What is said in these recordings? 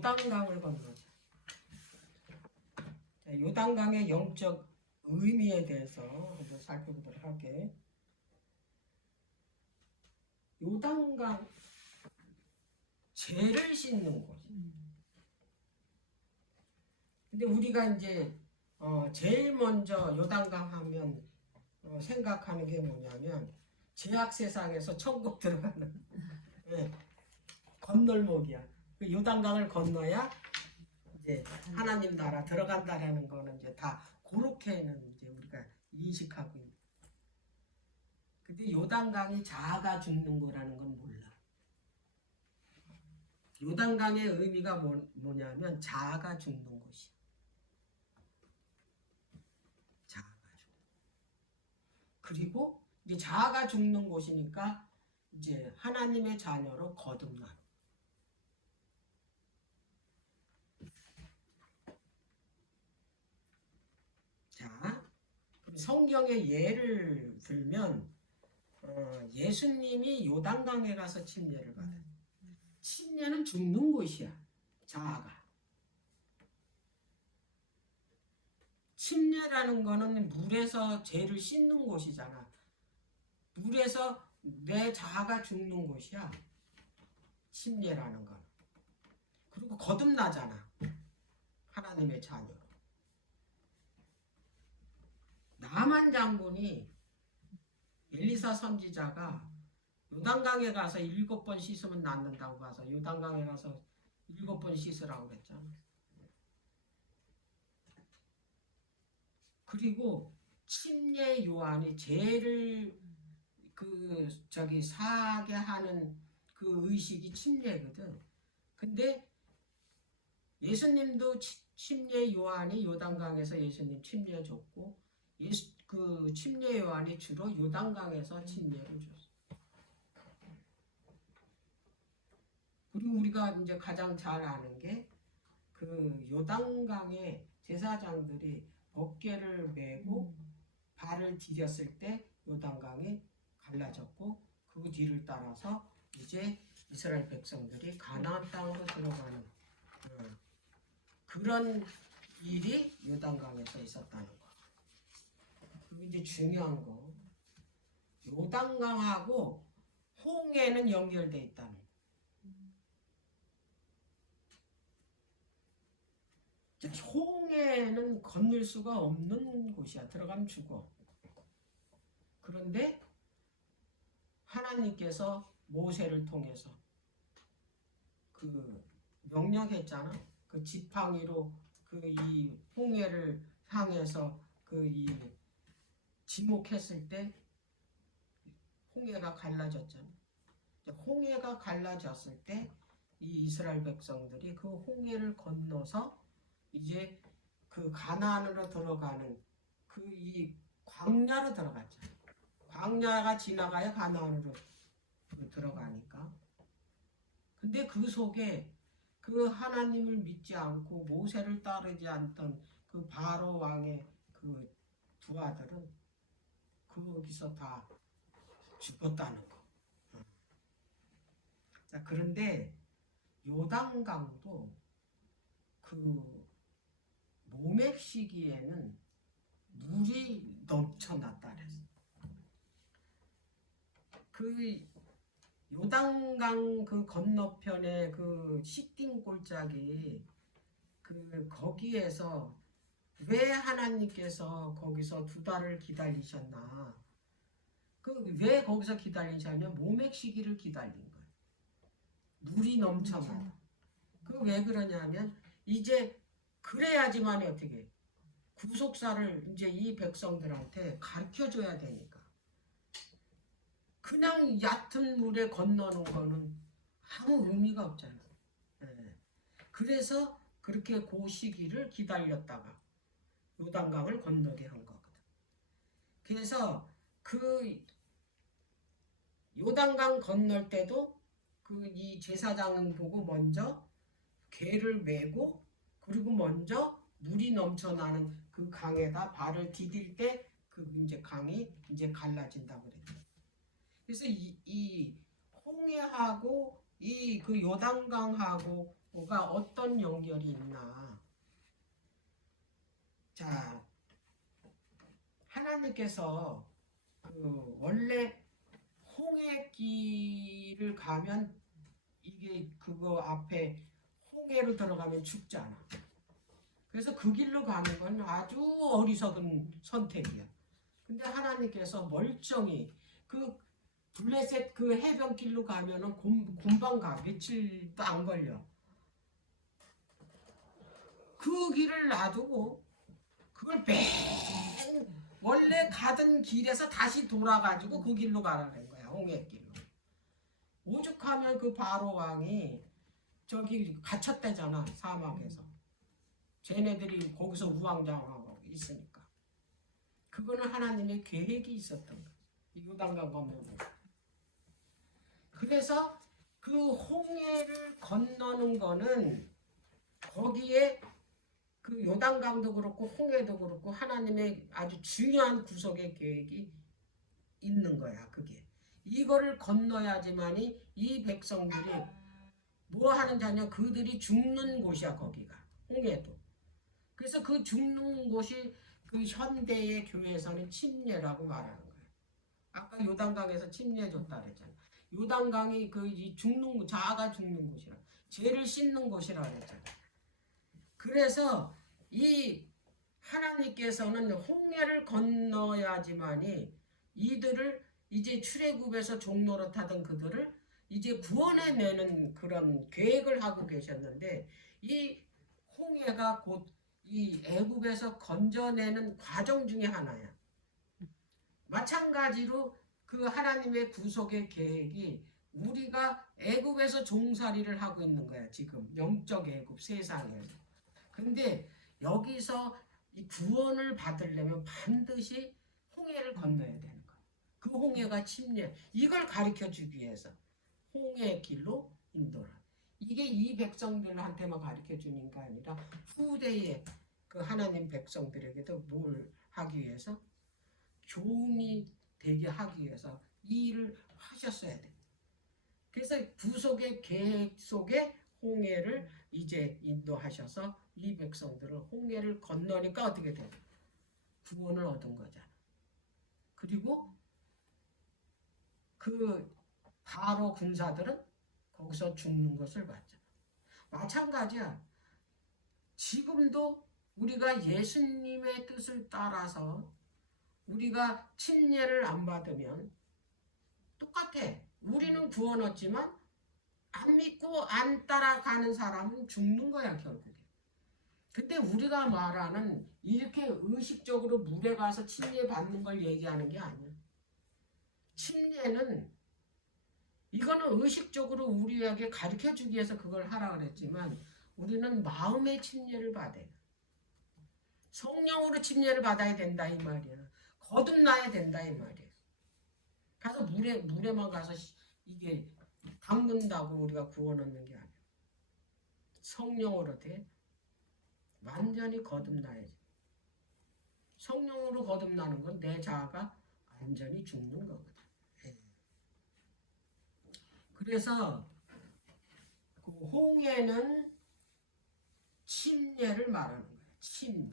요단강을 건너자. 자, 요단강의 영적 의미에 대해서 한번 살펴보도록 할게. 요단강, 죄를 씻는 곳. 근데 우리가 이제 제일 먼저 요단강 하면 생각하는 게 뭐냐면 죄악 세상에서 천국 들어가는 예, 건널목이야. 그 요단강을 건너야 이제 하나님 나라 들어간다라는 거는 이제 다 그렇게는 이제 우리가 인식하고 있는. 근데 요단강이 자아가 죽는 거라는 건 몰라. 요단강의 의미가 뭐냐면 자아가 죽는 곳이야. 자아가 죽는. 그리고 이제 자아가 죽는 곳이니까 이제 하나님의 자녀로 거듭나. 자, 그럼 성경의 예를 들면 예수님이 요단강에 가서 침례를 받아요. 침례는 죽는 곳이야. 자아가. 침례라는 거는 물에서 죄를 씻는 곳이잖아. 물에서 내 자아가 죽는 곳이야. 침례라는 건. 그리고 거듭나잖아. 하나님의 자녀로. 나만 장군이 엘리사 선지자가 요단강에 가서 7번 씻으면 낫는다고 가서 요단강에 가서 7번 씻으라고 그랬잖아. 그리고 침례 요한이 죄를 사게 하는 그 의식이 침례거든. 근데 예수님도 침례 요한이 요단강에서 예수님 침례 줬고 그 침례 요한이 주로 요단강에서 침례를 줬어. 그리고 우리가 이제 가장 잘 아는 게 그 요단강에 제사장들이 어깨를 메고 발을 디뎠을 때 요단강이 갈라졌고 그 뒤를 따라서 이제 이스라엘 백성들이 가나안 땅으로 들어가는 그런 일이 요단강에서 있었다는 거. 그리고 이제 중요한 거, 요단강하고 홍해는 연결돼 있다는 거. 홍해는 건널 수가 없는 곳이야. 들어가면 죽어. 그런데 하나님께서 모세를 통해서 그 명령했잖아. 그 지팡이로 그 이 홍해를 향해서 그 이 지목했을 때 홍해가 갈라졌잖아. 홍해가 갈라졌을 때 이 이스라엘 백성들이 그 홍해를 건너서 이제 그 가나안으로 들어가는 그 이 광야로 들어갔잖아. 광야가 지나가야 가나안으로 들어가니까. 근데 그 속에 그 하나님을 믿지 않고 모세를 따르지 않던 그 바로 왕의 그 두 아들은 거기서 다 죽었다는 거. 자, 그런데 요단강도 그 모맥 시기에는 물이 넘쳐났다 그랬어. 그 요단강 그 건너편에 그 시딤 골짜기 거기에서 왜 하나님께서 거기서 2달을 기다리셨나? 왜 거기서 기다리셨냐면 모맥 시기를 기다린 거예요. 물이 넘쳐나. 왜 그러냐면 이제 그래야지만 어떻게 구속사를 이제 이 백성들한테 가르쳐줘야 되니까. 그냥 얕은 물에 건너는 거는 아무 의미가 없잖아. 네. 그래서 그렇게 그 시기를 기다렸다가 요단강을 건너게 한 거거든. 그래서 그 요단강 건널 때도 그 이 제사장은 보고 먼저 궤를 메고 그리고 먼저 물이 넘쳐나는 그 강에다 발을 디딜 때 그 이제 강이 이제 갈라진다고 그랬죠. 그래서 이 홍해하고 이 그 요단강하고가 어떤 연결이 있나? 자, 하나님께서 그 원래 홍해길을 가면 이게 그거 앞에 홍해로 들어가면 죽잖아. 그래서 그 길로 가는 건 아주 어리석은 선택이야. 근데 하나님께서 멀쩡히 그 블레셋 그 해변길로 가면은 금방 가. 며칠도 안 걸려. 그 길을 놔두고 그걸 맨 원래 가던 길에서 다시 돌아가지고 그 길로 가라는 거야. 홍해길로. 오죽하면 그 바로 왕이 저기 갇혔대잖아. 사막에서. 쟤네들이 거기서 우왕좌왕하고 있으니까. 그거는 하나님의 계획이 있었던 거야. 요단강 건너는. 그래서 그 홍해를 건너는 거는 거기에 그 요단강도 그렇고 홍해도 그렇고 하나님의 아주 중요한 구속의 계획이 있는 거야. 그게 이거를 건너야지만이 이 백성들이 뭐 하는 자냐, 그들이 죽는 곳이야. 거기가 홍해도. 그래서 그 죽는 곳이 그 현대의 교회에서는 침례라고 말하는 거예요. 아까 요단강에서 침례 줬다 그랬잖아. 요단강이 그 죽는 자아가 죽는 곳이라, 죄를 씻는 곳이라 그랬잖아. 그래서 이 하나님께서는 홍해를 건너야지만이 이들을 이제 출애굽에서 종노릇하던 그들을 이제 구원해내는 그런 계획을 하고 계셨는데, 이 홍해가 곧 이 애굽에서 건져내는 과정 중에 하나야. 마찬가지로 그 하나님의 구속의 계획이 우리가 애굽에서 종살이를 하고 있는 거야. 지금 영적 애굽 세상에서. 근데 여기서 이 구원을 받으려면 반드시 홍해를 건너야 되는 거야. 그 홍해가 침례, 이걸 가르쳐 주기 위해서 홍해 길로 인도를. 이게 이 백성들한테만 가르쳐 주는 게 아니라 후대의 그 하나님 백성들에게도 뭘 하기 위해서? 교훈이 되게 하기 위해서 이 일을 하셨어야 돼. 그래서 구속의 계획 속에 홍해를 이제 인도하셔서 이 백성들을 홍해를 건너니까 어떻게 돼? 구원을 얻은 거잖아. 그리고 그 바로 군사들은 거기서 죽는 것을 봤잖아. 마찬가지야. 지금도 우리가 예수님의 뜻을 따라서 우리가 침례를 안 받으면 똑같아. 우리는 구원 얻지만 안 믿고 안 따라가는 사람은 죽는 거야, 결국에. 근데 우리가 말하는 이렇게 의식적으로 물에 가서 침례 받는 걸 얘기하는 게 아니야. 침례는 이거는 의식적으로 우리에게 가르쳐 주기 위해서 그걸 하라 그랬지만, 우리는 마음의 침례를 받아요. 성령으로 침례를 받아야 된다 이 말이야. 거듭나야 된다 이 말이야. 가서 물에만 가서 이게 담근다고 우리가 구원 얻는 게 아니야. 성령으로 돼. 완전히 거듭나야지. 성령으로 거듭나는 건 내 자아가 완전히 죽는 거거든. 그래서 그 홍해는 침례를 말하는 거야. 침례.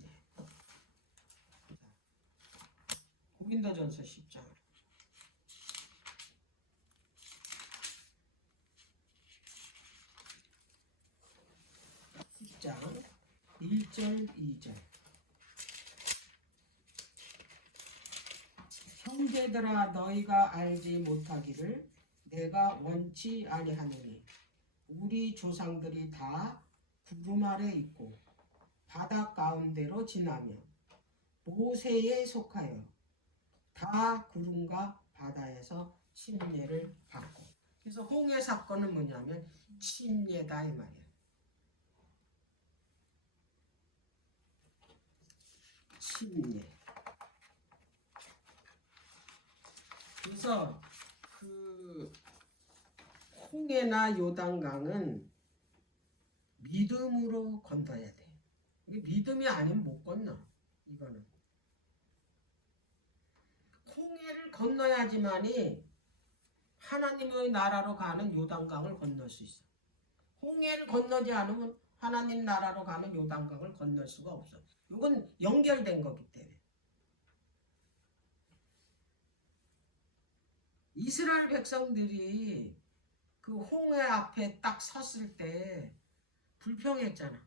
고린도전서 10장. 10장 1절 2절. 형제들아, 너희가 알지 못하기를 내가 원치 아니하노니 우리 조상들이 다 구름 아래 있고 바다 가운데로 지나며 모세에 속하여 다 구름과 바다에서 침례를 받고. 그래서 홍해 사건은 뭐냐면 침례다 이 말이야. 침례. 그래서 그 홍해나 요단강은 믿음으로 건너야 돼. 이게 믿음이 아니면 못 건너. 이거는 홍해를 건너야지만이 하나님의 나라로 가는 요단강을 건널 수 있어. 홍해를 건너지 않으면 하나님 나라로 가는 요단강을 건널 수가 없어. 이건 연결된 거기 때문에. 이스라엘 백성들이 그 홍해 앞에 딱 섰을 때 불평했잖아.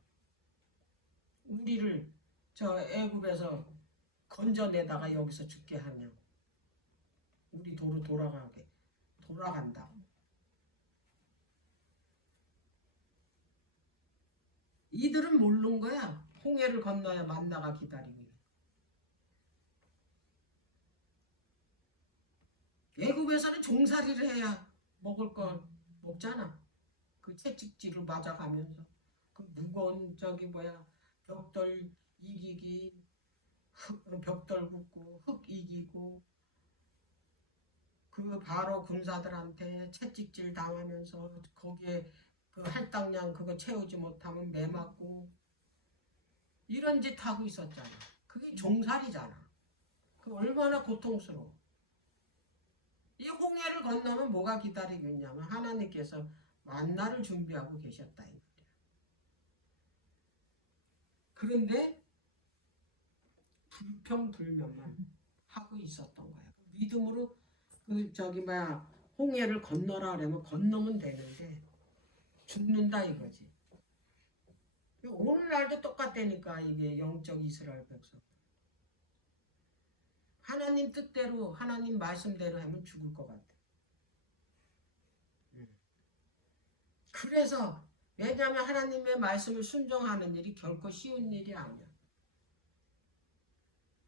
우리를 저 애굽에서 건져내다가 여기서 죽게 하냐고. 우리 도로 돌아간다. 이들은 모르는 거야. 홍해를 건너야 만나가 기다리고. 애굽에서는 종살이를 해야 먹을 걸 먹잖아. 그 채찍질을 맞아가면서 그 무거운 벽돌 이기기, 벽돌 굽고 흙 이기고 그 바로 군사들한테 채찍질 당하면서 거기에 그 할당량 그거 채우지 못하면 매 맞고 이런 짓 하고 있었잖아. 그게 종살이잖아. 그 얼마나 고통스러워. 이 홍해를 건너면 뭐가 기다리고 있냐면 하나님께서 만나를 준비하고 계셨다 이 말이야. 그런데 불평불명만 하고 있었던 거야. 믿음으로 홍해를 건너라 그러면 건너면 되는데 죽는다 이거지. 오늘날도 똑같다니까. 이게 영적 이스라엘 백성. 하나님 뜻대로 하나님 말씀대로 하면 죽을 것 같아. 그래서 왜냐하면 하나님의 말씀을 순종하는 일이 결코 쉬운 일이 아니야.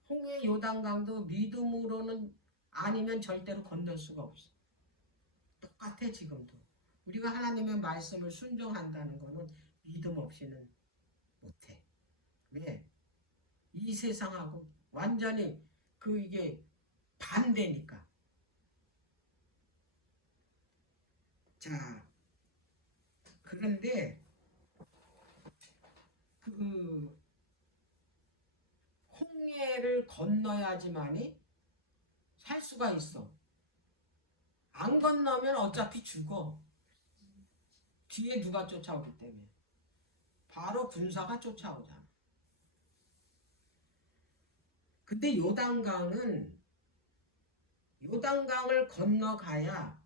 홍해 요단강도 믿음으로는 아니면 절대로 건널 수가 없어. 똑같아 지금도. 우리가 하나님의 말씀을 순종한다는 것은 믿음 없이는 못해. 왜? 이 세상하고 완전히 이게 반대니까. 자, 그런데 홍해를 건너야지만이 살 수가 있어. 안 건너면 어차피 죽어. 뒤에 누가 쫓아오기 때문에. 바로 군사가 쫓아오잖아. 근데 요단강을 건너가야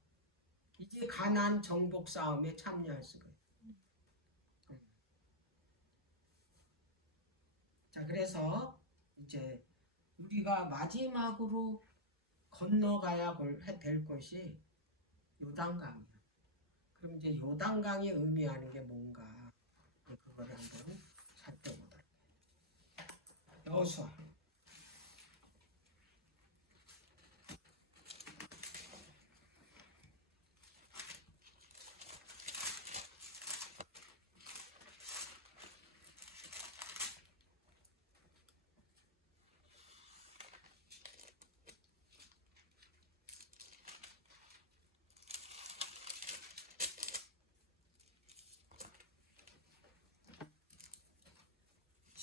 이제 가나안 정복 싸움에 참여할 수가 있어. 자, 그래서 이제 우리가 마지막으로 건너가야 될 것이 요단강이야. 그럼 이제 요단강이 의미하는 게 뭔가 그걸 한번 살펴보도록 해요. 여호수아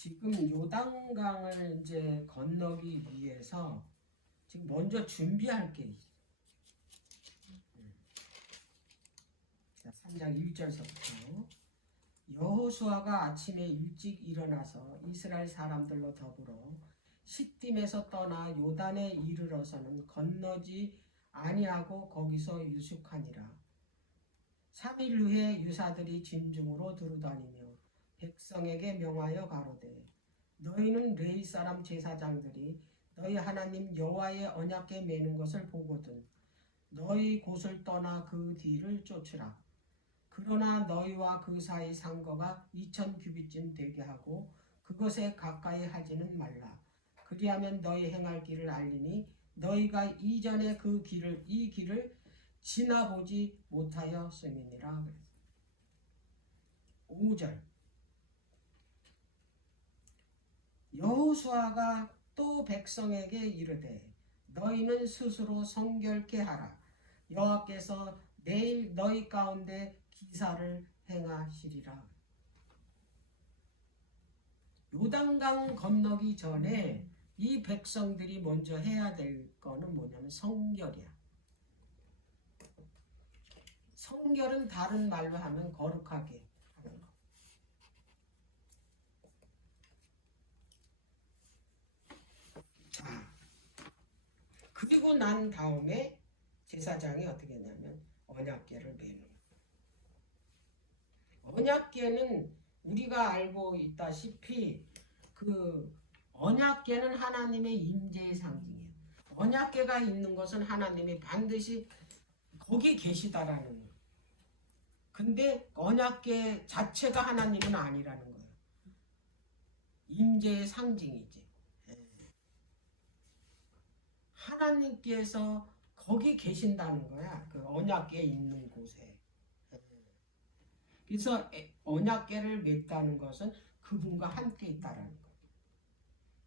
지금 요단강을 이제 건너기 위해서 지금 먼저 준비할 게 있어. 3장 1절서부터 여호수아가 아침에 일찍 일어나서 이스라엘 사람들로 더불어 시딤에서 떠나 요단에 이르러서는 건너지 아니하고 거기서 유숙하니라. 3일 후에 유사들이 진중으로 두루다니며 백성에게 명하여 가로되 너희는 레위 사람 제사장들이 너희 하나님 여호와의 언약궤 매는 것을 보거든 너희 곳을 떠나 그 뒤를 쫓으라. 그러나 너희와 그 사이 상거가 2000규빗쯤 되게 하고 그것에 가까이 하지는 말라. 그리하면 너희 행할 길을 알리니 너희가 이전에 이 길을 지나보지 못하였음이니라. 5절 여호수아가 또 백성에게 이르되 너희는 스스로 성결케 하라. 여호와께서 내일 너희 가운데 기사를 행하시리라. 요단강 건너기 전에 이 백성들이 먼저 해야 될 거는 뭐냐면 성결이야. 성결은 다른 말로 하면 거룩하게 하는 거. 자, 그리고 난 다음에 제사장이 어떻게 했냐면 언약궤를 매는 거예요. 언약궤는 우리가 알고 있다시피 그 언약궤는 하나님의 임재의 상징이에요. 언약궤가 있는 것은 하나님이 반드시 거기 계시다라는 거예요. 근데 언약궤 자체가 하나님은 아니라는 거예요. 임재의 상징이지. 하나님께서 거기 계신다는 거야. 그 언약궤 있는 곳에. 그래서 언약궤를 맺다는 것은 그분과 함께 있다라는 거예요.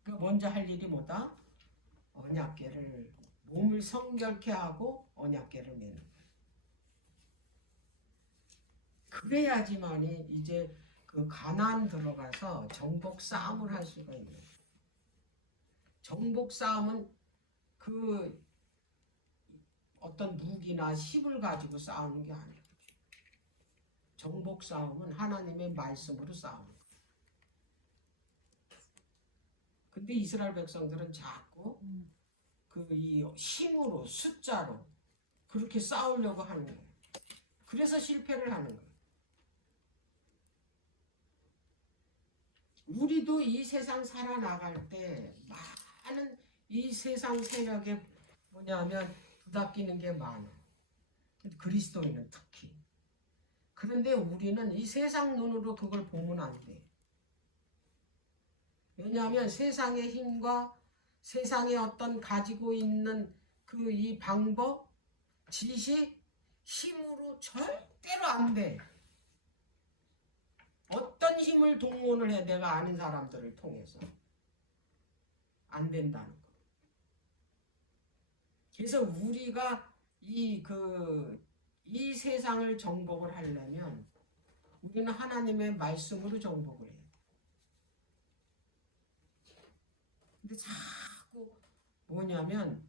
그러니까 먼저 할 일이 뭐다? 언약궤를 몸을 성결케 하고 언약궤를 매는 거예요. 그래야지만이 이제 그 가나안 들어가서 정복 싸움을 할 수가 있는 거예요. 정복 싸움은 그 어떤 무기나 힘을 가지고 싸우는 게 아니에요. 정복 싸움은 하나님의 말씀으로 싸우는 거예요. 근데 이스라엘 백성들은 자꾸 그 이 힘으로 숫자로 그렇게 싸우려고 하는 거예요. 그래서 실패를 하는 거예요. 우리도 이 세상 살아나갈 때 많은 이 세상 세력에 뭐냐면 부닥기는 게 많아. 그리스도인은 특히. 그런데 우리는 이 세상 눈으로 그걸 보면 안 돼. 왜냐하면 세상의 힘과 세상의 어떤 가지고 있는 그 이 방법, 지식, 힘으로 절대로 안 돼. 어떤 힘을 동원을 해 내가 아는 사람들을 통해서 안 된다는 거. 그래서 우리가 이 세상을 정복을 하려면 우리는 하나님의 말씀으로 정복을 해야 돼. 근데 자꾸 뭐냐면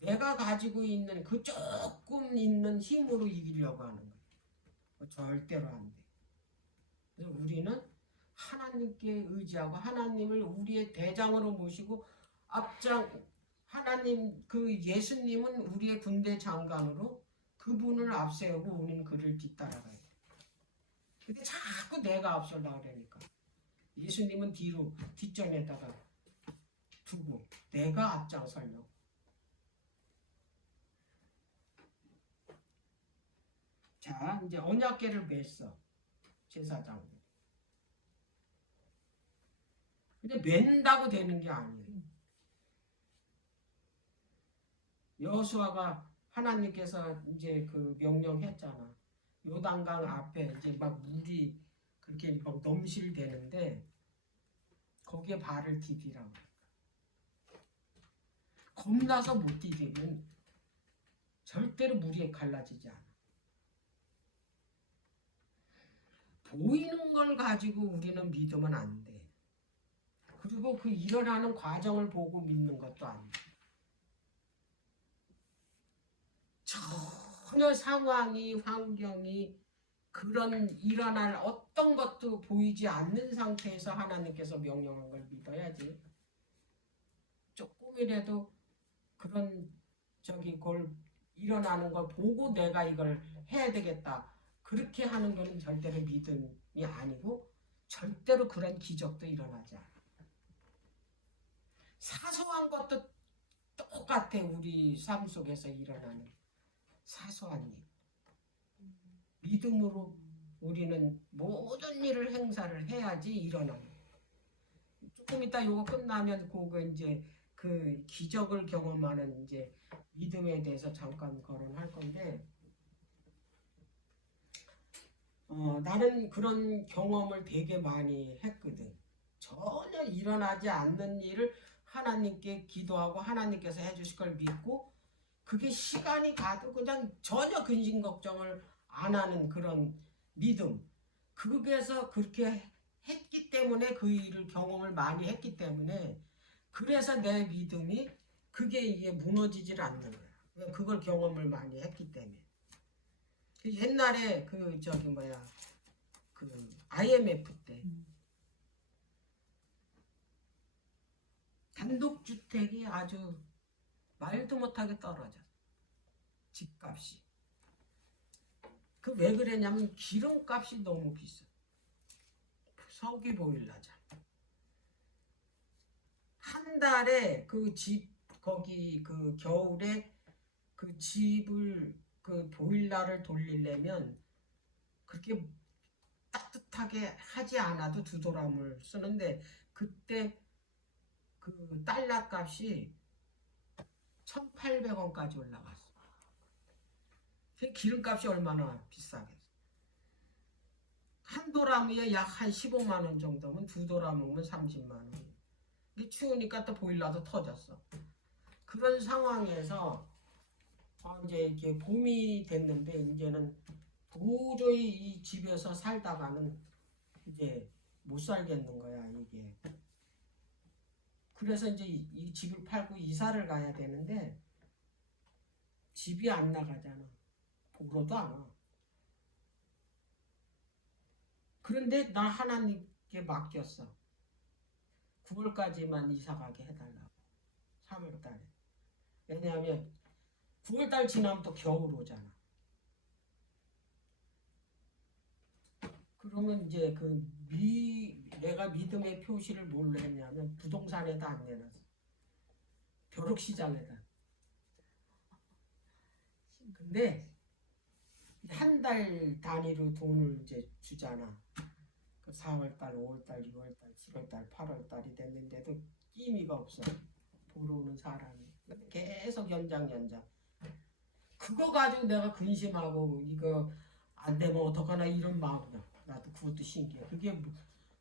내가 가지고 있는 그 조금 있는 힘으로 이기려고 하는 거예요. 절대로 안 돼. 그래서 우리는 하나님께 의지하고 하나님을 우리의 대장으로 모시고 앞장 하나님 그 예수님은 우리의 군대 장관으로 그분을 앞세우고 우리는 그를 뒤따라가야 돼. 근데 자꾸 내가 앞서려고 그러니까 예수님은 뒤로 뒷전에다가 두고 내가 앞장서려고. 자 이제 언약궤를 맸어 제사장. 근데 맨다고 되는 게 아니에요. 여호수아가 하나님께서 이제 그 명령했잖아. 요단강 앞에 이제 막 물이 그렇게 막 넘실대는데 거기에 발을 디디라고. 겁나서 못 디디면 절대로 물이 갈라지지 않아. 보이는 걸 가지고 우리는 믿으면 안 돼. 그리고 그 일어나는 과정을 보고 믿는 것도 안 돼. 전혀 상황이 환경이 그런 일어날 어떤 것도 보이지 않는 상태에서 하나님께서 명령한 걸 믿어야지. 조금이라도 그런 걸 일어나는 걸 보고 내가 이걸 해야 되겠다. 그렇게 하는 거는 절대로 믿음이 아니고 절대로 그런 기적도 일어나지 않아. 사소한 것도 똑같아. 우리 삶 속에서 일어나는 사소한 일. 믿음으로 우리는 모든 일을 행사를 해야지 일어나는. 조금 이따 요거 끝나면 그거 이제 그 기적을 경험하는 이제 믿음에 대해서 잠깐 거론할 건데, 나는 그런 경험을 되게 많이 했거든. 전혀 일어나지 않는 일을 하나님께 기도하고 하나님께서 해주실 걸 믿고 그게 시간이 가도 그냥 전혀 근심 걱정을 안 하는 그런 믿음. 그게서 그렇게 했기 때문에 그 일을 경험을 많이 했기 때문에 그래서 내 믿음이 그게 이게 무너지질 않는 거야. 그걸 경험을 많이 했기 때문에. 옛날에 그 저기 뭐야 그 IMF 때 단독주택이 아주 말도 못하게 떨어졌어. 집값이. 그 왜 그랬냐면 기름값이 너무 비싸. 석유 보일러잖아. 한 달에 그 집 거기 그 겨울에 그 집을 그 보일러를 돌리려면 그렇게 따뜻하게 하지 않아도 두 도람을 쓰는데 그때 그 달러 값이 1,800원까지 올라갔어. 그 기름값이 얼마나 비싸겠어. 한 도람이에 약 한 15만 원 정도면 두 도람이면 30만 원. 이게 추우니까 또 보일러도 터졌어. 그런 상황에서 이제 이렇게 봄이 됐는데 이제는 도저히 이 집에서 살다가는 이제 못 살겠는 거야 이게. 그래서 이제 이 집을 팔고 이사를 가야 되는데 집이 안 나가잖아. 보러도 안 와. 그런데 나 하나님께 맡겼어. 9월까지만 이사 가게 해달라고. 3월 달에. 왜냐하면 9월 달 지나면 또 겨울 오잖아. 그러면 이제 내가 믿음의 표시를 뭘로 했냐면 부동산에다 안 내놨어. 벼룩시장에다. 근데 한 달 단위로 돈을 이제 주잖아. 그 4월달, 5월달, 6월달, 7월달, 8월달이 됐는데도 끼미가 없어. 보러 오는 사람이. 계속 연장. 그거 가지고 내가 근심하고 이거 안 되면 어떡하나 이런 마음이야. 나도 그것도 신기해. 그게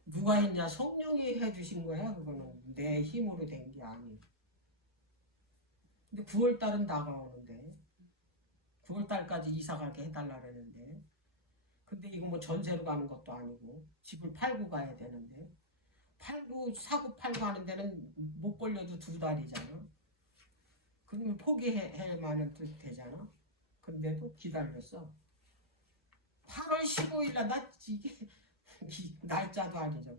누가 했냐? 성령이 해주신 거야. 그거는 내 힘으로 된 게 아니고. 근데 9월달은 다가오는데 9월달까지 이사 가게 해달라 그랬는데 근데 이거 뭐 전세로 가는 것도 아니고 집을 팔고 가야 되는데 사고 팔고 하는 데는 못 걸려도 2달이잖아. 그러면 포기할 만은 되잖아. 근데도 기다렸어. 8월 15일 나 이게 날짜도 아니죠.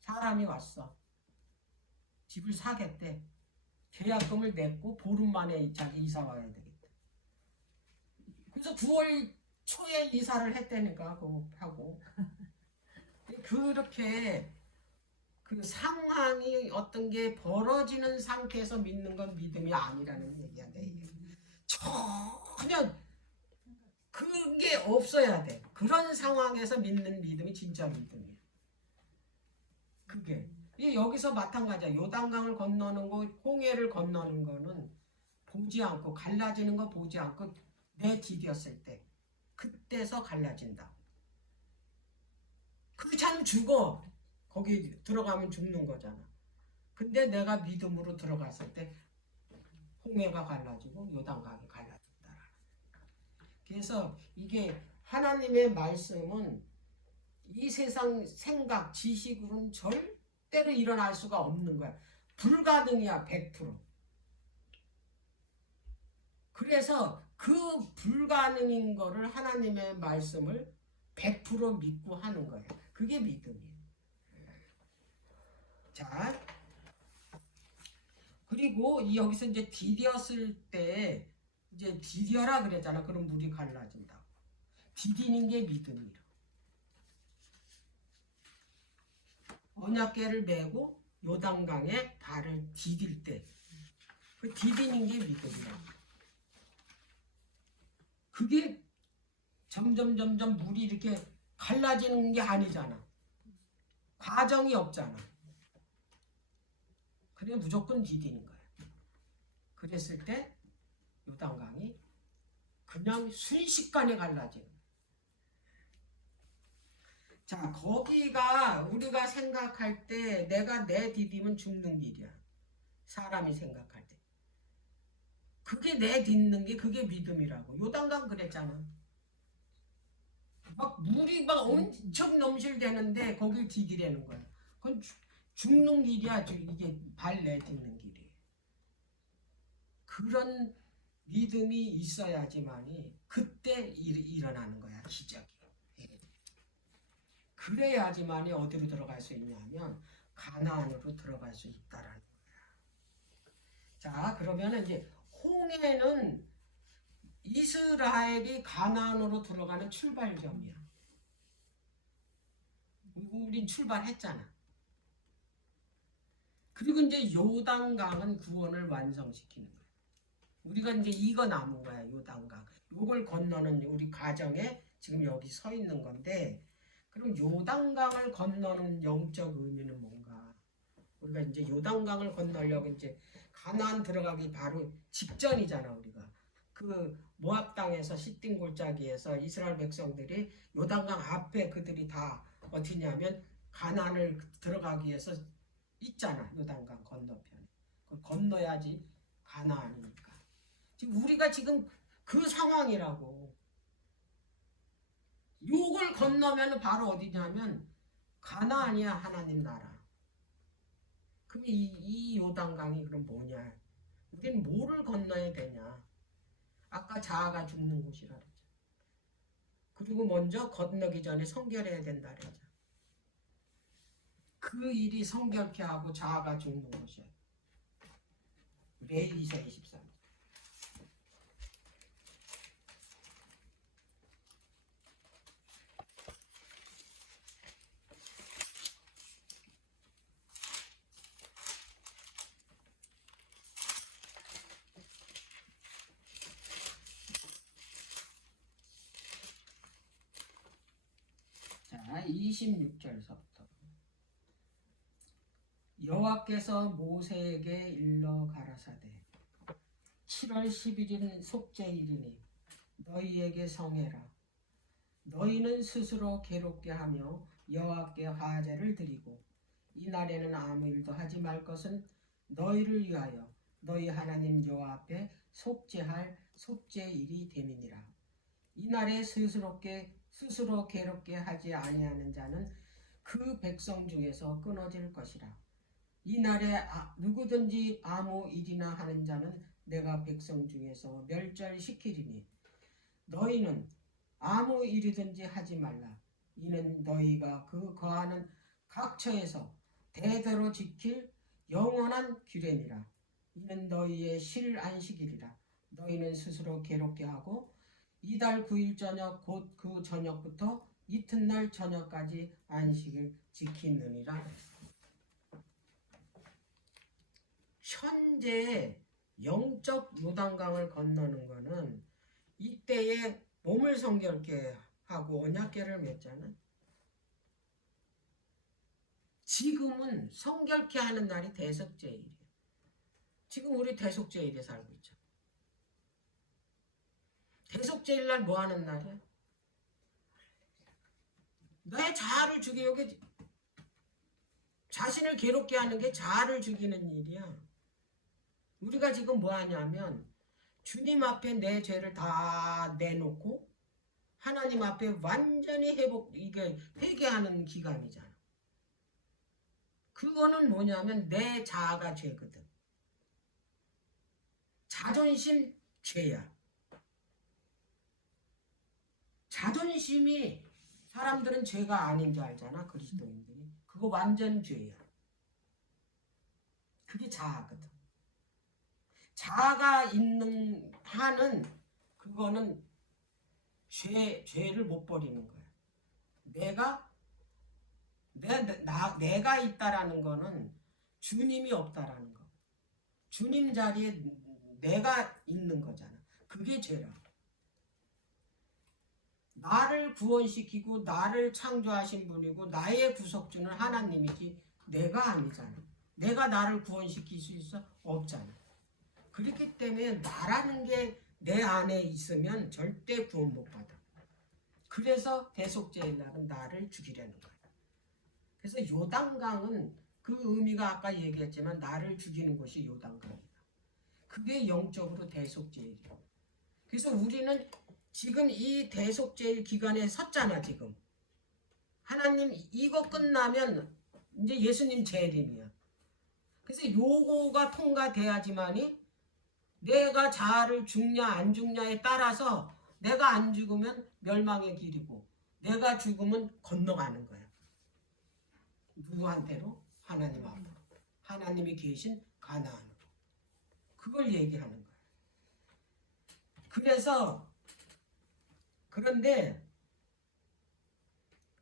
사람이 왔어. 집을 사겠대. 계약금을 냈고 보름 만에 자기 이사 와야 되겠다. 그래서 9월 초에 이사를 했다니까 그거 하고. 그렇게 그 상황이 어떤 게 벌어지는 상태에서 믿는 건 믿음이 아니라는 얘기야. 내 얘기. 전혀 그게 없어야 돼. 그런 상황에서 믿는 믿음이 진짜 믿음이야. 그게 여기서 마찬가지야. 요단강을 건너는 거, 홍해를 건너는 거는 보지 않고 갈라지는 거 보지 않고 내 디뎠을 때 그때서 갈라진다. 그렇지 않으면 죽어. 거기 들어가면 죽는 거잖아. 근데 내가 믿음으로 들어갔을 때 홍해가 갈라지고 요단강이 갈라진다. 그래서 이게 하나님의 말씀은 이 세상 생각, 지식으로는 절대로 일어날 수가 없는 거야. 불가능이야, 100%. 그래서 그 불가능인 거를 하나님의 말씀을 100% 믿고 하는 거예요. 그게 믿음이에요. 자, 그리고 여기서 이제 디뎠을 때 이제 디뎌라 그랬잖아. 그럼 물이 갈라진다고. 디디는 게 믿음이에요. 언약궤를 메고 요단강에 발을 디딜 때 그 디디는 게 믿음이라고. 그게 점점 물이 이렇게 갈라지는 게 아니잖아. 과정이 없잖아. 그래 무조건 디디는 거야. 그랬을 때 요단강이 그냥 순식간에 갈라지는 거야. 자, 거기가 우리가 생각할 때 내가 내 디디면 죽는 길이야. 사람이 생각할 때. 그게 내 딛는 게 그게 믿음이라고. 요단강 그랬잖아. 막 물이 막 엄청 넘실대는데 거길 디디려는 거야. 그건 죽는 길이야. 이게 발 내딛는 길이에요. 그런 믿음이 있어야지만이 그때 일어나는 거야 기적이. 예. 그래야지만이 어디로 들어갈 수 있냐면 가나안으로 들어갈 수 있다라는 거야. 자, 그러면 이제 홍해는 이스라엘이 가나안으로 들어가는 출발점이야. 우린 출발했잖아. 그리고 이제 요단강은 구원을 완성시키는 거야. 우리가 이제 이거 남은 거야, 요단강. 요걸 건너는 우리 가정에 지금 여기 서 있는 건데, 그럼 요단강을 건너는 영적 의미는 뭔가? 우리가 이제 요단강을 건너려고 이제 가나안 들어가기 바로 직전이잖아, 우리가. 그 모압 땅에서 시딤 골짜기에서 이스라엘 백성들이 요단강 앞에 그들이 다 어디냐면 가나안을 들어가기 위해서 있잖아, 요단강 건너편에. 그걸 건너야지 가나안이니까. 지금 우리가 지금 그 상황이라고. 요걸 건너면 바로 어디냐면 가나안이야, 하나님 나라. 그럼 이 요단강이 그럼 뭐냐? 우리는 뭐를 건너야 되냐? 아까 자아가 죽는 곳이라 그랬죠. 그리고 먼저 건너기 전에 성결해야 된다 그랬죠. 그 일이 성결케 하고 자아가 죽는 곳이에요. 레위기서 23. 자, 26절서부터. 여호와께서 모세에게 일러 가라사대 7월 10일인 속죄일이니 너희에게 성해라. 너희는 스스로 괴롭게 하며 여호와께 화제를 드리고 이날에는 아무 일도 하지 말 것은 너희를 위하여 너희 하나님 여호와 앞에 속죄할 속죄일이 됨이니라. 이날에 스스로 괴롭게 하지 아니하는 자는 그 백성 중에서 끊어질 것이라. 이날에 누구든지 아무 일이나 하는 자는 내가 백성 중에서 멸절시키리니 너희는 아무 일이든지 하지 말라. 이는 너희가 그 거하는 각처에서 대대로 지킬 영원한 규례니라. 이는 너희의 실 안식일이라. 너희는 스스로 괴롭게 하고 이달 9일 저녁 곧 그 저녁부터 이튿날 저녁까지 안식을 지키느니라. 현재 영적 요단강을 건너는 거는 이때에 몸을 성결케 하고 언약궤를 맺잖아. 지금은 성결케 하는 날이 대속죄일이야. 지금 우리 대속죄일에 살고 있죠. 대속죄일 날 뭐 하는 날이야? 나의 자아를 죽이려고 자신을 괴롭게 하는 게 자아를 죽이는 일이야. 우리가 지금 뭐 하냐면 주님 앞에 내 죄를 다 내놓고 하나님 앞에 완전히 이게 회개하는 기간이잖아. 그거는 뭐냐면 내 자아가 죄거든. 자존심 죄야. 자존심이 사람들은 죄가 아닌 줄 알잖아, 그리스도인들이. 그거 완전 죄야. 그게 자아거든. 자아가 있는 한은 그거는 죄를 못 버리는 거야. 내가 있다라는 거는 주님이 없다라는 거. 주님 자리에 내가 있는 거잖아. 그게 죄라. 나를 구원시키고 나를 창조하신 분이고 나의 구속주는 하나님이지 내가 아니잖아. 내가 나를 구원시킬 수 있어? 없잖아. 그렇기 때문에 나라는 게 내 안에 있으면 절대 구원 못 받아. 그래서 대속죄의 날은 나를 죽이려는 거야. 그래서 요단강은 그 의미가 아까 얘기했지만 나를 죽이는 것이 요단강이다. 그게 영적으로 대속죄일이야. 그래서 우리는 지금 이 대속죄일 기간에 섰잖아. 지금 하나님 이거 끝나면 이제 예수님 재림이야. 그래서 요거가 통과돼야지만이 내가 자아를 죽냐 안 죽냐에 따라서 내가 안 죽으면 멸망의 길이고 내가 죽으면 건너가는 거야. 누구한테로? 하나님 앞으로. 하나님이 계신 가나안으로. 그걸 얘기하는 거야. 그런데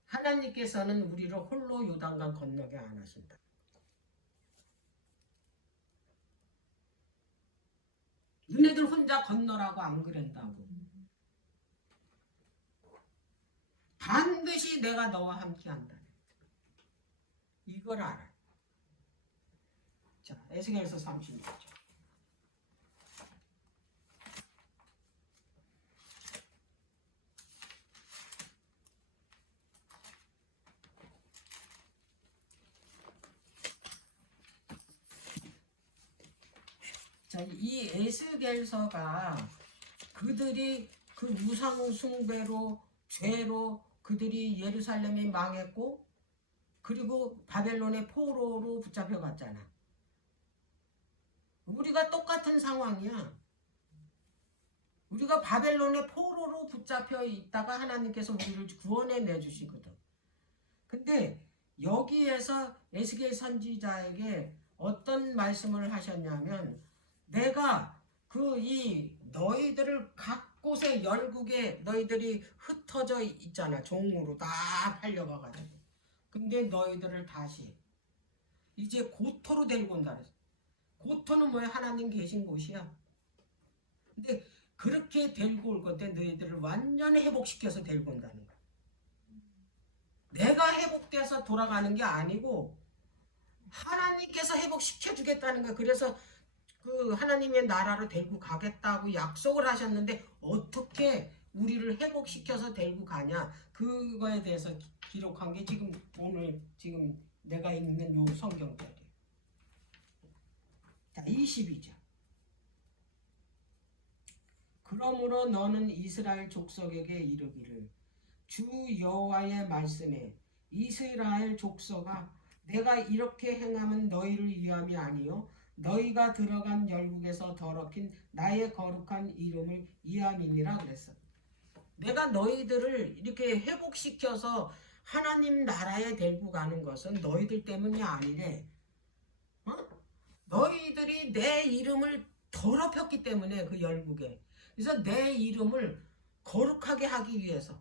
하나님께서는 우리를 홀로 요단강 건너게 안 하신다. 너네들 혼자 건너라고 안 그런다고. 반드시 내가 너와 함께 한다. 이걸 알아. 자, 에스겔서 36절. 자, 이 에스겔서가 그들이 그 우상 숭배로 죄로 그들이 예루살렘이 망했고 그리고 바벨론의 포로로 붙잡혀 갔잖아. 우리가 똑같은 상황이야. 우리가 바벨론의 포로로 붙잡혀 있다가 하나님께서 우리를 구원해 내주시거든. 근데 여기에서 에스겔 선지자에게 어떤 말씀을 하셨냐면 내가 너희들을 각 곳에 열국에 너희들이 흩어져 있잖아. 종으로 다 팔려가가지고. 근데 너희들을 다시 이제 고토로 데리고 온다 그랬어. 고토는 뭐야? 하나님 계신 곳이야. 근데 그렇게 데리고 올 건데 너희들을 완전히 회복시켜서 데리고 온다는 거야. 내가 회복돼서 돌아가는 게 아니고 하나님께서 회복시켜 주겠다는 거야. 그래서 그 하나님의 나라로 데리고 가겠다고 약속을 하셨는데 어떻게 우리를 회복시켜서 데리고 가냐, 그거에 대해서 기록한 게 오늘 내가 읽는 요 성경절이에요. 자, 22절. 그러므로 너는 이스라엘 족속에게 이르기를 주 여호와의 말씀에 이스라엘 족속아 내가 이렇게 행함은 너희를 위함이 아니요 너희가 들어간 열국에서 더럽힌 나의 거룩한 이름을 위함이니라 그랬어. 내가 너희들을 이렇게 회복시켜서 하나님 나라에 데리고 가는 것은 너희들 때문이 아니래. 어? 너희들이 내 이름을 더럽혔기 때문에 그 열국에. 그래서 내 이름을 거룩하게 하기 위해서,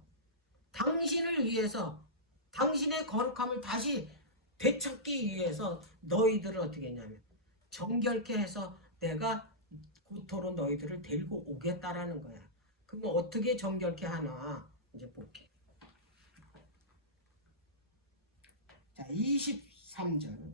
당신을 위해서, 당신의 거룩함을 다시 되찾기 위해서 너희들을 어떻게 했냐면 정결케 해서 내가 고토로 너희들을 데리고 오겠다라는 거야. 그럼 어떻게 정결케 하나 이제 볼게. 자, 23절.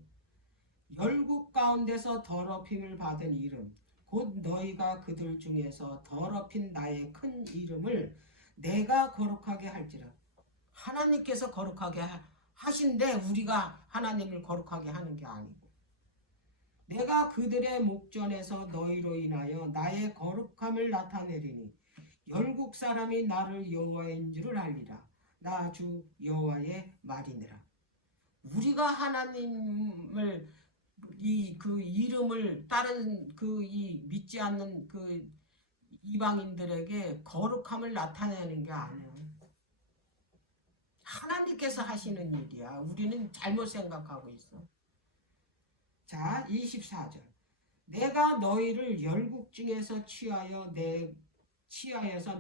열국 가운데서 더럽힘을 받은 이름 곧 너희가 그들 중에서 더럽힌 나의 큰 이름을 내가 거룩하게 할지라. 하나님께서 거룩하게 하신데 우리가 하나님을 거룩하게 하는 게 아니고, 내가 그들의 목전에서 너희로 인하여 나의 거룩함을 나타내리니 열국 사람이 나를 여호와인 줄을 알리라. 나 주 여호와의 말이니라. 우리가 하나님을 그 이름을 다른 믿지 않는 그 이방인들에게 거룩함을 나타내는 게 아니야. 하나님께서 하시는 일이야. 우리는 잘못 생각하고 있어. 자, 24절. 내가 너희를 열국 중에서 취하여서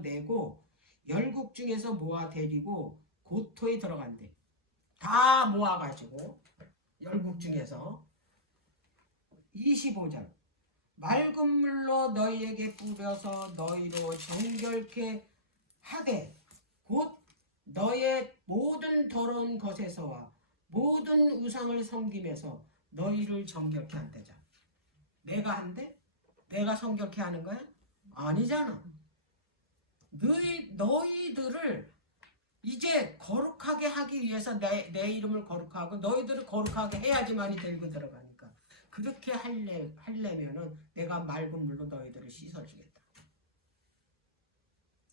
내고 열국 중에서 모아 데리고 고토에 들어간대. 다 모아가지고 열국 중에서. 25절. 맑은 물로 너희에게 뿌려서 너희로 정결케 하되 곧 너의 모든 더러운 것에서와 모든 우상을 섬김에서 너희를 정결케 한대자. 내가 한대? 내가 정결케 하는 거야? 아니잖아. 너희들을 이제 거룩하게 하기 위해서 내 이름을 거룩하고 너희들을 거룩하게 해야지만이 데리고 들어가니까, 그렇게 하려면은 내가 맑은 물로 너희들을 씻어주겠다.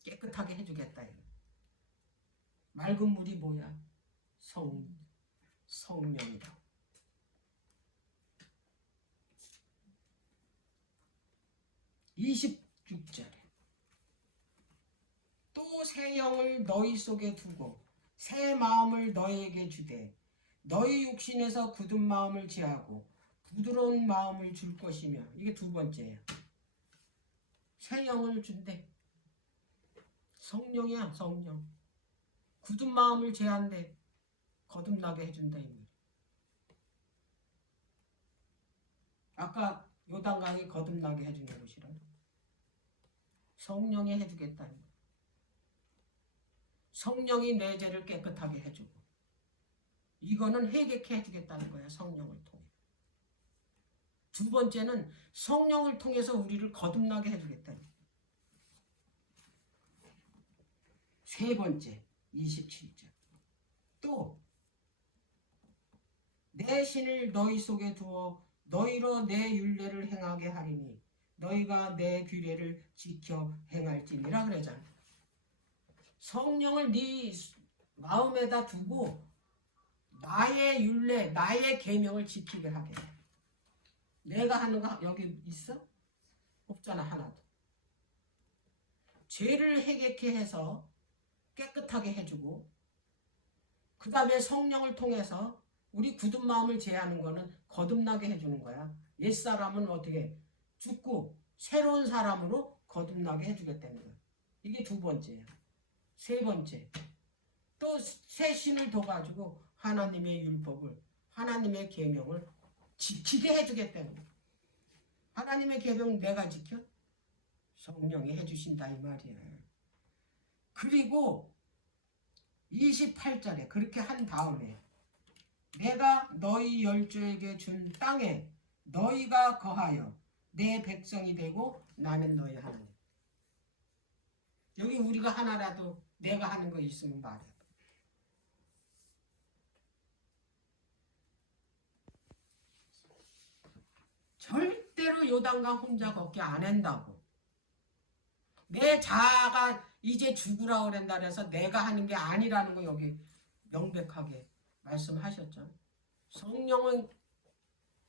깨끗하게 해주겠다. 맑은 물이 뭐야? 성령이다. 26절에 또 새 영을 너희 속에 두고 새 마음을 너희에게 주되 너희 육신에서 굳은 마음을 제하고 부드러운 마음을 줄 것이며 이게 두 번째예요. 새 영을 준대. 성령이야 성령. 굳은 마음을 제한대. 거듭나게 해준다 이 말. 아까 요단강이 거듭나게 해주는 곳이라 성령이 해주겠다는 거예요. 성령이 내 죄를 깨끗하게 해주고 이거는 회개케 해주겠다는 거예요. 성령을 통해. 두 번째는 성령을 통해서 우리를 거듭나게 해주겠다는 거예요. 세 번째 27절 또 내 신을 너희 속에 두어 너희로 내 율례를 행하게 하리니 너희가 내 규례를 지켜 행할지니라 그러잖아. 성령을 네 마음에다 두고 나의 율례, 나의 계명을 지키게 하게 해. 내가 하는 거 여기 있어? 없잖아 하나도. 죄를 해결케 해서 깨끗하게 해주고 그 다음에 성령을 통해서 우리 굳은 마음을 제하는 거는 거듭나게 해주는 거야. 옛사람은 어떻게 죽고 새로운 사람으로 거듭나게 해주겠다는 거야. 이게 두 번째야. 세 번째 또 새 신을 둬가지고 하나님의 율법을 하나님의 계명을 지키게 해주겠다는 거야. 하나님의 계명 내가 지켜? 성령이 해주신다 이 말이야. 그리고 28절에 그렇게 한 다음에 내가 너희 열조에게 준 땅에 너희가 거하여 내 백성이 되고 나는 너희 하나님. 여기 우리가 하나라도 내가 하는 거 있으면 말해. 절대로 요단강 혼자 걷게 안 한다고. 내 자아가 이제 죽으라 그런다 그래서 내가 하는 게 아니라는 거 여기 명백하게 말씀하셨죠. 성령은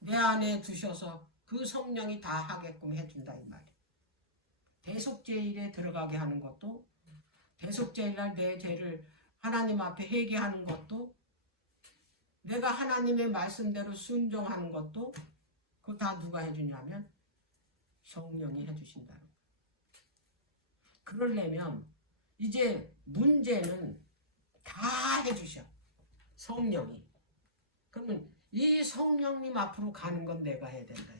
내 안에 두셔서 그 성령이 다 하게끔 해준다 이 말이에요. 대속죄일에 들어가게 하는 것도 대속죄일날 내 죄를 하나님 앞에 회개하는 것도 내가 하나님의 말씀대로 순종하는 것도 그거 다 누가 해주냐면 성령이 해주신다는 거예요. 그러려면 이제 문제는 다 해주셔. 성령이. 그러면 이 성령님 앞으로 가는 건 내가 해야 된다.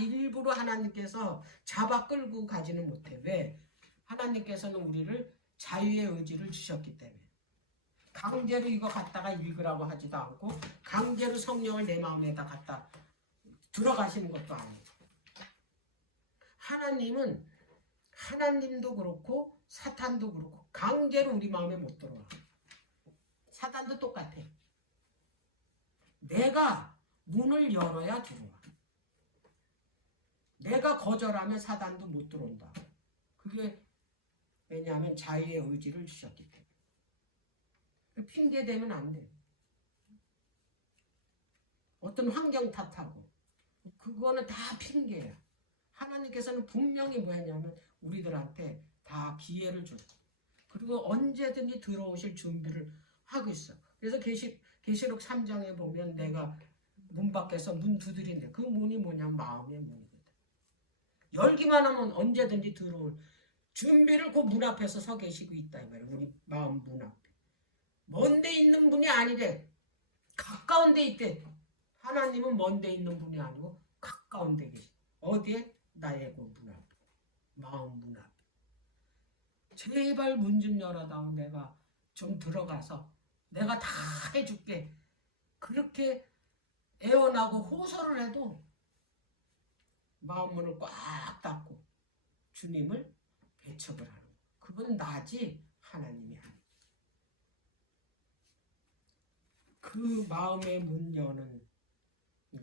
일부러 하나님께서 잡아 끌고 가지는 못해. 왜? 하나님께서는 우리를 자유의 의지를 주셨기 때문에. 강제로 이거 갖다가 읽으라고 하지도 않고 강제로 성령을 내 마음에다 갖다 들어가시는 것도 아니고. 하나님은 하나님도 그렇고 사탄도 그렇고 강제로 우리 마음에 못 들어와. 사탄도 똑같아. 내가 문을 열어야 들어와. 내가 거절하면 사탄도 못 들어온다. 그게 왜냐하면 자유의 의지를 주셨기 때문에. 핑계 대면 안 돼. 어떤 환경 탓하고 그거는 다 핑계야. 하나님께서는 분명히 뭐였냐면 우리들한테 다 기회를 줬어. 그리고 언제든지 들어오실 준비를 하고 있어. 그래서 계시록 3장에 보면 내가 문 밖에서 문 두드린데 그 문이 뭐냐면 마음의 문이거든. 열기만 하면 언제든지 들어올 준비를 그 문 앞에서 서 계시고 있다 이 말이야. 우리 마음 문 앞에. 먼 데 있는 분이 아니래. 가까운 데 있대. 하나님은 먼 데 있는 분이 아니고 가까운 데 계시. 어디에? 나의 그 문 앞에. 마음 문 앞에. 제발 문 좀 열어다오. 내가 좀 들어가서 내가 다 해줄게. 그렇게 애원하고 호소를 해도 마음문을 꽉 닫고 주님을 배척을 하는 거예요. 그건 나지 하나님이 아니에요. 그 마음의 문 여는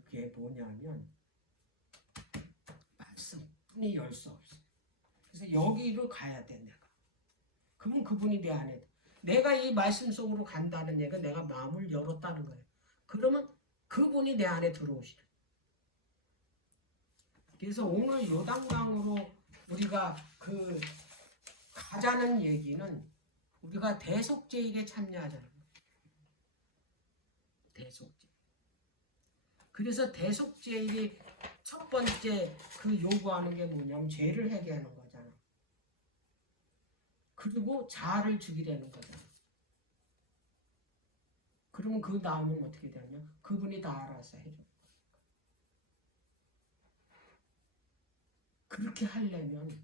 게 뭐냐면 말씀뿐이 열 수 없어요. 그래서 여기로 가야 돼 내가. 그러면 그분이 내 안에 내가 이 말씀 속으로 간다는 얘기가 내가 마음을 열었다는 거예요. 그러면 그분이 내 안에 들어오시라. 그래서 오늘 요단강으로 우리가 그 가자는 얘기는 우리가 대속제일에 참여하자는 거예요. 대속제일. 그래서 대속제일이 첫 번째 그 요구하는 게 뭐냐면 죄를 회개하는 거잖아. 그리고 자아를 죽이려는 거잖아. 그러면 그 다음은 어떻게 되냐? 그분이 다 알아서 해줘. 그렇게 하려면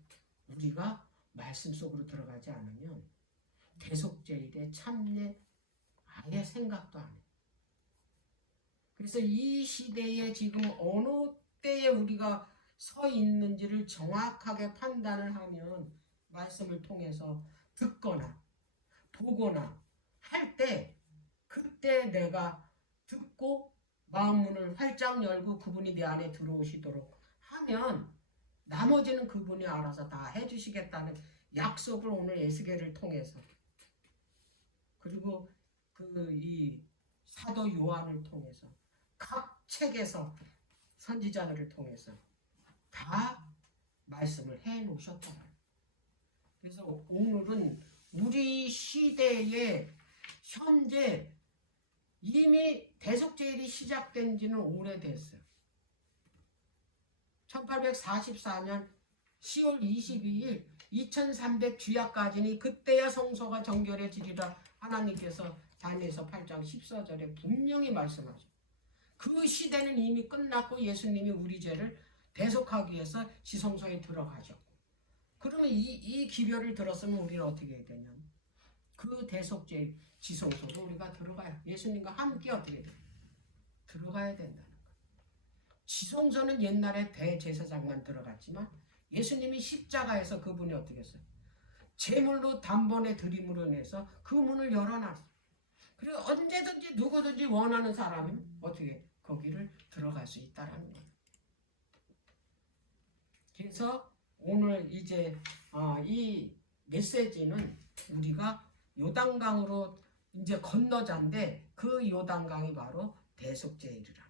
우리가 말씀 속으로 들어가지 않으면 대속제일에 참여 아예 생각도 안 해. 그래서 이 시대에 지금 어느 때에 우리가 서 있는지를 정확하게 판단을 하면 말씀을 통해서 듣거나 보거나 할 때 그때 내가 듣고 마음 문을 활짝 열고 그분이 내 안에 들어오시도록 하면 나머지는 그분이 알아서 다 해주시겠다는 약속을 오늘 에스겔을 통해서 그리고 그 이 사도 요한을 통해서 각 책에서 선지자들을 통해서 다 말씀을 해 놓으셨다. 그래서 오늘은 우리 시대에 현재 이미 대속제일이 시작된 지는 오래됐어요. 1844년 10월 22일 2300 주약까지니 그때야 성소가 정결해지리라 하나님께서 다니엘서 8장 14절에 분명히 말씀하죠. 그 시대는 이미 끝났고 예수님이 우리 죄를 대속하기 위해서 지성소에 들어가셨고 그러면 이 기별을 들었으면 우리는 어떻게 해야 되냐면 그 대속죄 지성소로 우리가 들어가야 예수님과 함께 어떻게 돼? 들어가야 된다는 거예요. 지성소는 옛날에 대제사장만 들어갔지만 예수님이 십자가에서 그분이 어떻게 했어요? 제물로 단번에 드림으로 인해서 그 문을 열어놨어요. 그리고 언제든지 누구든지 원하는 사람이 어떻게 거기를 들어갈 수 있다라는 거예요. 그래서 오늘 이제 이 메시지는 우리가 요단강으로 이제 건너자인데 그 요단강이 바로 대속제일이라.